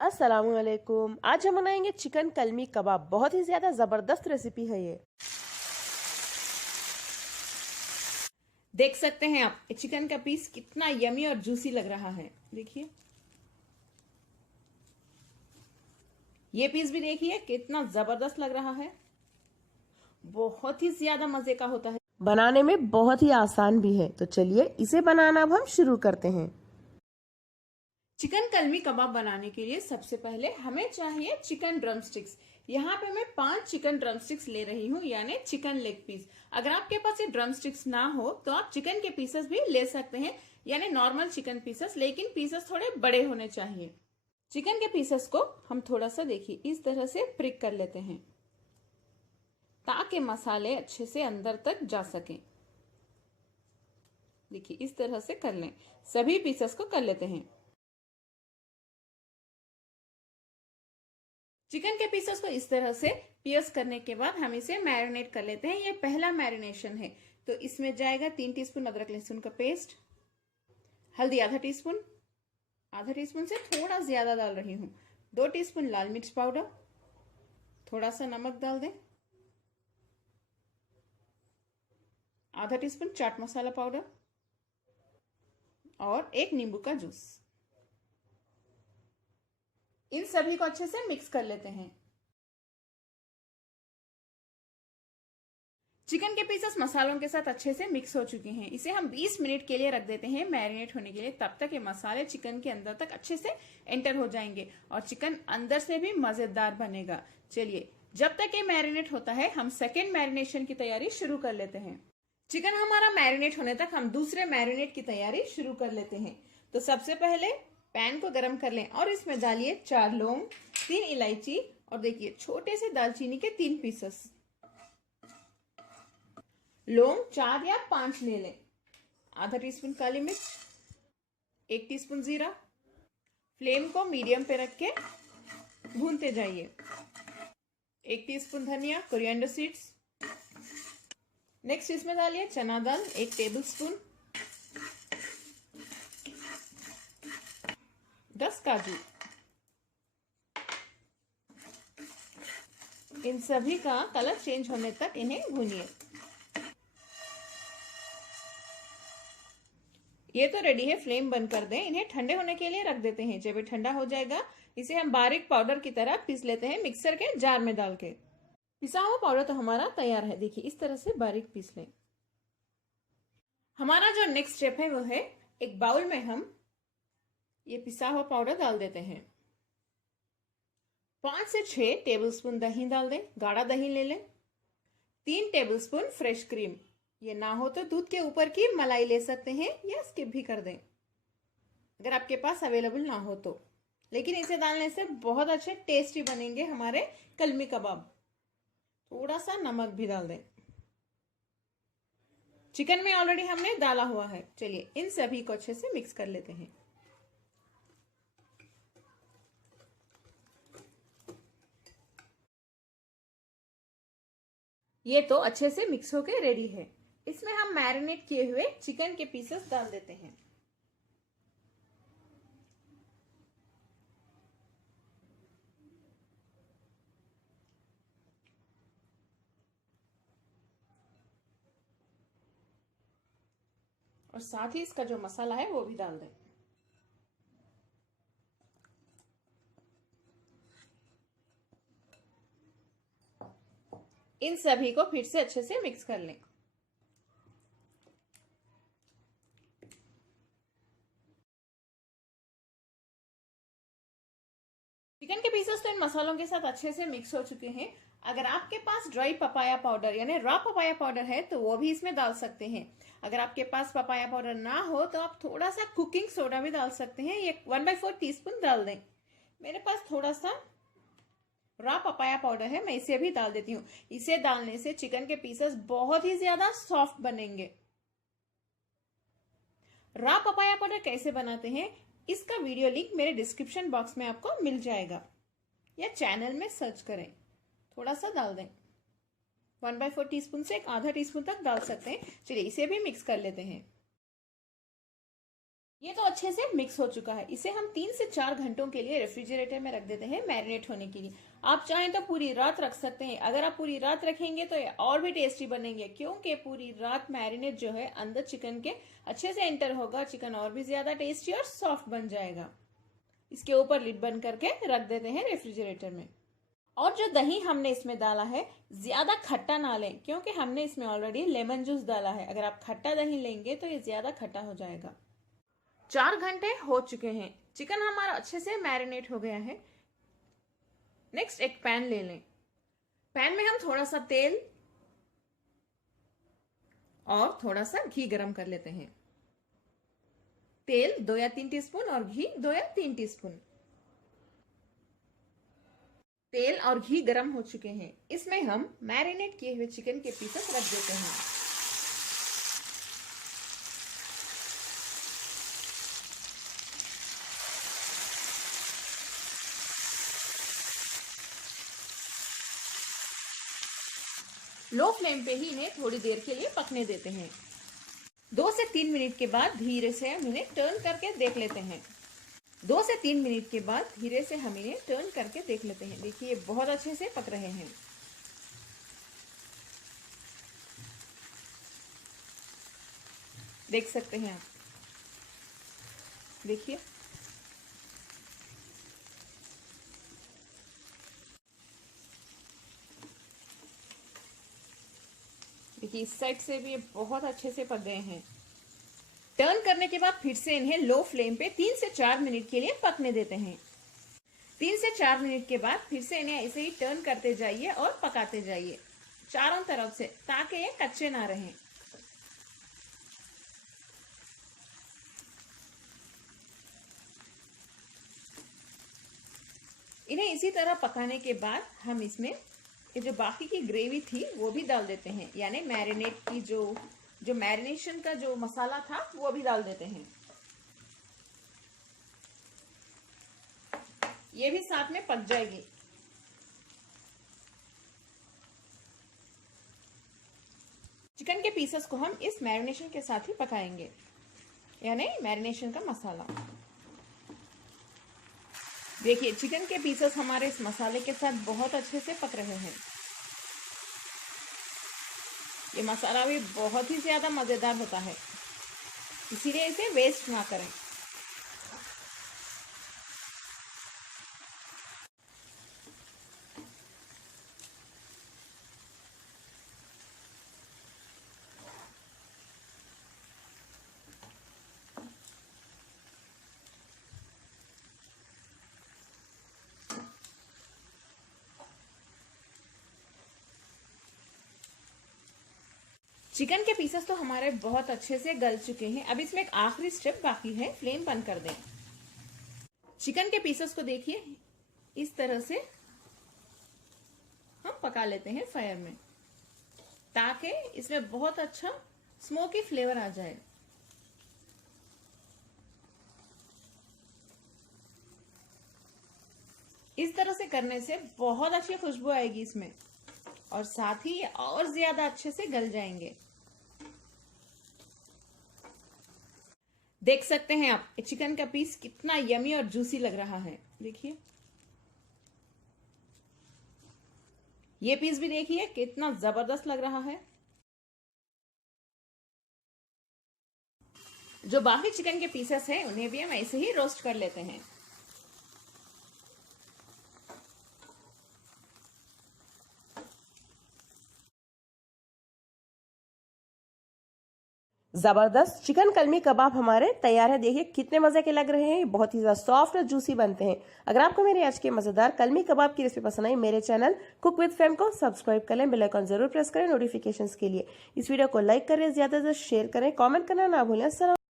अस्सलामुअलैकुम। आज हम बनाएंगे चिकन कलमी कबाब। बहुत ही ज्यादा जबरदस्त रेसिपी है ये। देख सकते हैं आप चिकन का पीस कितना यमी और जूसी लग रहा है। देखिए ये पीस भी देखिए कितना जबरदस्त लग रहा है। बहुत ही ज्यादा मजे का होता है। बनाने में बहुत ही आसान भी है। तो चलिए इसे बनाना अब हम शुरू करते हैं। चिकन कलमी कबाब बनाने के लिए सबसे पहले हमें चाहिए चिकन ड्रम स्टिक्स। यहाँ पे मैं 5 चिकन ड्रम स्टिक्स ले रही हूँ, यानी चिकन लेग पीस। अगर आपके पास ये ड्रम स्टिक्स ना हो तो आप चिकन के पीसेस भी ले सकते हैं, यानी नॉर्मल चिकन पीसेस, लेकिन पीसेस थोड़े बड़े होने चाहिए। चिकन के पीसेस को हम थोड़ा सा देखिए इस तरह से प्रिक कर लेते हैं ताकि मसाले अच्छे से अंदर तक जा सकें। देखिए इस तरह से कर लें, सभी पीसेस को कर लेते हैं। चिकन के पीसेस को इस तरह से पियर्स करने के बाद हम इसे मैरिनेट कर लेते हैं। ये पहला मैरिनेशन है। तो इसमें जाएगा 3 टीस्पून अदरक लहसुन का पेस्ट, हल्दी आधा टीस्पून, आधा टीस्पून से थोड़ा ज्यादा डाल रही हूं, 2 टीस्पून लाल मिर्च पाउडर, थोड़ा सा नमक डाल दें, आधा टीस्पून चाट मसाला पाउडर और 1 नींबू का जूस। इन सभी को अच्छे से मिक्स कर लेते हैं। चिकन के पीसेस मसालों के साथ अच्छे से मिक्स हो चुके हैं। इसे हम 20 मिनट के लिए रख देते हैं मैरिनेट होने के लिए। तब तक ये मसाले चिकन के अंदर तक अच्छे से एंटर हो जाएंगे और चिकन अंदर से भी मजेदार बनेगा। चलिए जब तक ये मैरिनेट होता है हम सेकेंड मैरिनेशन की तैयारी शुरू कर लेते हैं। चिकन हमारा मैरिनेट होने तक हम दूसरे मैरिनेट की तैयारी शुरू कर लेते हैं। तो सबसे पहले पैन को गर्म कर लें और इसमें डालिए 4 लौंग, 3 इलायची और देखिए छोटे से दालचीनी के 3 पीसेस। लौंग 4 या 5 ले लें, आधा टीस्पून काली मिर्च, 1 टीस्पून जीरा। फ्लेम को मीडियम पे रख के भूनते जाइए। 1 टीस्पून धनिया, कोरिएंडर सीड्स। नेक्स्ट इसमें डालिए चना दाल 1 टेबलस्पून, 10 काजू। इन सभी का कलर चेंज होने तक इन्हें भूनिए। ये तो रेडी है, फ्लेम बंद कर दें। इन्हें ठंडे होने के लिए रख देते हैं। जब ये ठंडा हो जाएगा इसे हम बारीक पाउडर की तरह पीस लेते हैं मिक्सर के जार में डाल के। पिसा हुआ पाउडर तो हमारा तैयार है। देखिए इस तरह से बारीक पीस लें। हमारा जो नेक्स्ट स्टेप है वो है, एक बाउल में हम ये पिसा हुआ पाउडर डाल देते हैं। 5 से 6 टेबलस्पून दही डाल दें, गाढ़ा दही ले लें। 3 टेबलस्पून फ्रेश क्रीम, ये ना हो तो दूध के ऊपर की मलाई ले सकते हैं या स्किप भी कर दें अगर आपके पास अवेलेबल ना हो तो। लेकिन इसे डालने से बहुत अच्छे टेस्टी बनेंगे हमारे कलमी कबाब। थोड़ा सा नमक भी डाल दें। चिकन में ऑलरेडी हमने डाला हुआ है। चलिए इन सभी को अच्छे से मिक्स कर लेते हैं। ये तो अच्छे से मिक्स होके रेडी है। इसमें हम मैरिनेट किए हुए चिकन के पीसेस डाल देते हैं। और साथ ही इसका जो मसाला है वो भी डाल दें। इन सभी को फिर से अच्छे से मिक्स कर लें। चिकन के पीसेस तो इन मसालों के साथ अच्छे से मिक्स हो चुके हैं। अगर आपके पास ड्राई पपाया पाउडर यानी रॉ पपाया पाउडर है तो वो भी इसमें डाल सकते हैं। अगर आपके पास पपाया पाउडर ना हो तो आप थोड़ा सा कुकिंग सोडा भी डाल सकते हैं। ये 1/4 टीस्पून डाल दें। मेरे पास थोड़ा सा रॉ पपाया पाउडर है, मैं इसे भी डाल देती हूँ। इसे डालने से चिकन के पीसेस बहुत ही ज्यादा सॉफ्ट बनेंगे। रॉ पपाया पाउडर कैसे बनाते हैं इसका वीडियो लिंक मेरे डिस्क्रिप्शन बॉक्स में आपको मिल जाएगा, या चैनल में सर्च करें। थोड़ा सा डाल दें, 1/4 टीस्पून से एक आधा टीस्पून तक डाल सकते हैं। चलिए इसे भी मिक्स कर लेते हैं। ये तो अच्छे से मिक्स हो चुका है। इसे हम 3 से 4 घंटों के लिए रेफ्रिजरेटर में रख देते हैं मैरिनेट होने के लिए। आप चाहें तो पूरी रात रख सकते हैं। अगर आप पूरी रात रखेंगे तो ये और भी टेस्टी बनेंगे, क्योंकि पूरी रात मैरिनेट जो है अंदर चिकन के अच्छे से एंटर होगा। चिकन और भी ज्यादा टेस्टी और सॉफ्ट बन जाएगा। इसके ऊपर लिड बंद करके रख देते हैं रेफ्रिजरेटर में। और जो दही हमने इसमें डाला है, ज्यादा खट्टा ना लें, क्योंकि हमने इसमें ऑलरेडी लेमन जूस डाला है। अगर आप खट्टा दही लेंगे तो ये ज्यादा खट्टा हो जाएगा। 4 घंटे हो चुके हैं, चिकन हमारा अच्छे से मैरिनेट हो गया है। नेक्स्ट एक पैन ले लें। पैन में हम थोड़ा सा तेल और थोड़ा सा घी गरम कर लेते हैं। तेल 2 या 3 टीस्पून और घी 2 या 3 टीस्पून। तेल और घी गरम हो चुके हैं। इसमें हम मैरिनेट किए हुए चिकन के पीसेस रख देते हैं। लो फ्लेम पे ही इन्हें थोड़ी देर के लिए पकने देते हैं। 2 से 3 मिनट के बाद धीरे से हम इन्हें टर्न करके देख लेते हैं। 2 से 3 मिनट के बाद धीरे से हम इन्हें टर्न करके देख लेते हैं। देखिए बहुत अच्छे से पक रहे हैं। देख सकते हैं आप, देखिए देखिए इस साइड से भी बहुत अच्छे से पक गए हैं। टर्न करने के बाद फिर से इन्हें लो फ्लेम पे 3 से 4 मिनट के लिए पकने देते हैं। 3 से 4 मिनट के बाद फिर से इन्हें ऐसे ही टर्न करते जाइए और पकाते जाइए चारों तरफ से, ताकि ये कच्चे ना रहें। इन्हें इसी तरह पकाने के बाद हम इसमें ये जो बाकी की ग्रेवी थी वो भी डाल देते हैं, यानी मैरिनेट की जो मैरिनेशन का जो मसाला था वो भी डाल देते हैं। ये भी साथ में पक जाएगी। चिकन के पीसेस को हम इस मैरिनेशन के साथ ही पकाएंगे, यानी मैरिनेशन का मसाला। देखिए चिकन के पीसेस हमारे इस मसाले के साथ बहुत अच्छे से पक रहे हैं। ये मसाला भी बहुत ही ज्यादा मजेदार होता है, इसीलिए इसे वेस्ट ना करें। चिकन के पीसेस तो हमारे बहुत अच्छे से गल चुके हैं। अब इसमें एक आखिरी स्टेप बाकी है, फ्लेम बंद कर दें। चिकन के पीसेस को देखिए इस तरह से हम पका लेते हैं फायर में, ताकि इसमें बहुत अच्छा स्मोकी फ्लेवर आ जाए। इस तरह से करने से बहुत अच्छी खुशबू आएगी इसमें, और साथ ही और ज्यादा अच्छे से गल जाएंगे। देख सकते हैं आप चिकन का पीस कितना यमी और जूसी लग रहा है। देखिए ये पीस भी देखिए कितना जबरदस्त लग रहा है। जो बाकी चिकन के पीसेस हैं उन्हें भी हम ऐसे ही रोस्ट कर लेते हैं। जबरदस्त चिकन कलमी कबाब हमारे तैयार है। देखिए कितने मजे के लग रहे हैं, बहुत ही ज्यादा सॉफ्ट और जूसी बनते हैं। अगर आपको मेरे आज के मजेदार कलमी कबाब की रेसिपी पसंद आई, मेरे चैनल कुक विद फेम को सब्सक्राइब कर लें, बेल आइकन जरूर प्रेस करें नोटिफिकेशंस के लिए। इस वीडियो को लाइक करें, ज्यादा से ज्यादा शेयर करें, कमेंट करना ना भूलें।